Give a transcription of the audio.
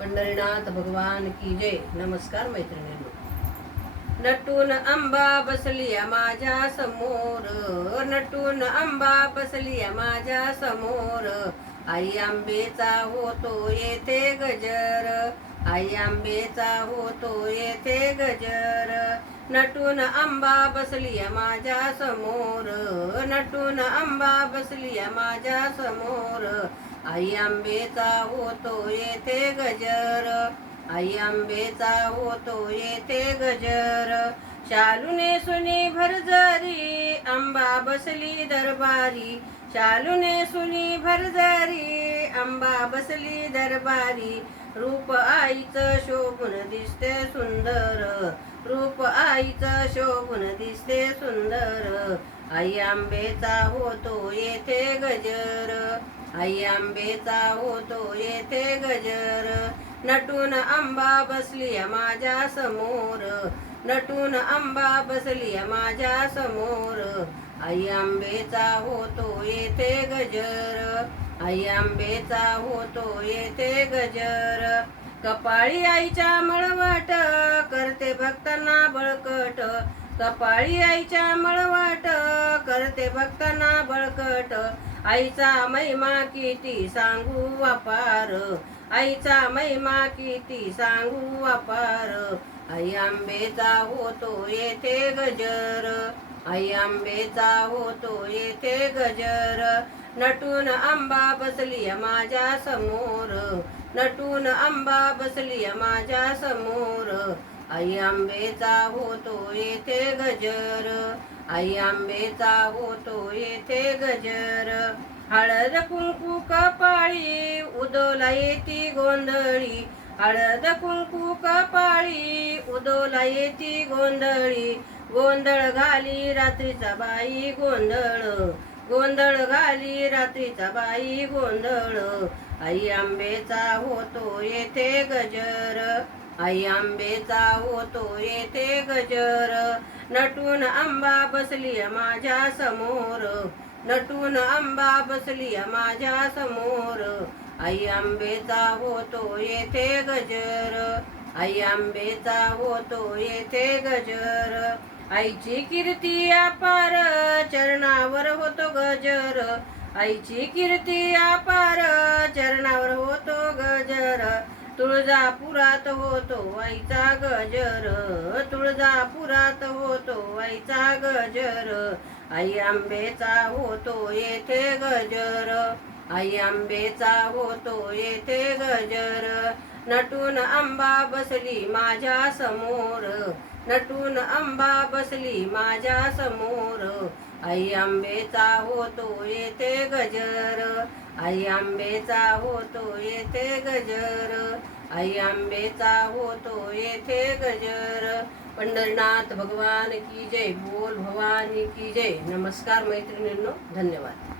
पंढरीनाथ भगवान की जय. नमस्कार मैत्रिणींनो. नटून आंबा बसली माझ्या समोर, नटून आंबा बसली माझ्या समोर. आई आंबेचा होतो येथे गजर, आई आंबेचा होतो येथे गजर. नटून आंबा बसली माझ्या समोर, नटून आंबा बसली माझ्या समोर. आई आंबेचा होतो येथे गजर, आई आंबेचा होतो येथे गजर. शालूने सुनी भरजरी आंबा बसली दरबारी, शालूने सुनी भरजरी आंबा बसली दरबारी. रूप आईचं शोभून दिसते सुंदर, रूप आईचं शोभून दिसते सुंदर. आई आंबेचा होतो येथे गजर, आई आंबेचा होतो येथे गजर. नटून आंबा बसली माझ्या समोर, नटून आंबा बसली माझ्या समोर. आई आंबेचा होतो येथे गजर, आई आंबेचा होतो येथे गजर. कपाळी आईच्या मळवट करते भक्तांना बळकट, कपाळी आईच्या मळवट करते भक्तांना बळकट. आईचा महिमा किती सांगू अपार, आईचा महिमा किती सांगू अपार. आई आंबेचा होतो येथे गजर, आई आंबेचा होतो येथे गजर. नटून आंबा बसली माझ्या समोर, नटून आंबा बसली माझ्या समोर. आई आंबेचा होतो येथे गजर, आई आंबेचा होतो येथे गजर. हळद कुंकू कपाळी उदोला येती गोंधळी, हळद कुंकू कपाळी उदोला येती गोंधळी. गोंधळ घाली रात्रीचा बाई गोंधळ, गोंधळ घाली रात्रीचा बाई गोंधळ. आई आंबेचा होतो येथे गजर, आई आंबेचा होतो येथे गजर. नटून आंबा बसली माझ्या समोर, नटून आंबा बसली माझ्या समोर. आई आंबेचा होतो येथे गजर, आई आंबेचा होतो येथे गजर. आईची कीर्ती अपार चरणावर होतो गजर, आईची कीर्ती अपार चरणावर होतो गजर. तुळजापुरात होतो आईचा गजर, तुळजापुरात होतो आईचा गजर. आई आंबेचा होतो येथे गजर, आई आंबेचा होतो येथे गजर. नटून आंबा बसली माझ्या समोर, नटून आंबा बसली माझ्या समोर. आई आंबेचा होतो येथे गजर, आई आंबेचा होतो येथे गजर, आई आंबेचा होतो येथे गजर. पंढरीनाथ भगवान की जय. बोल भवानी की जय. नमस्कार मैत्रिणींनो. धन्यवाद.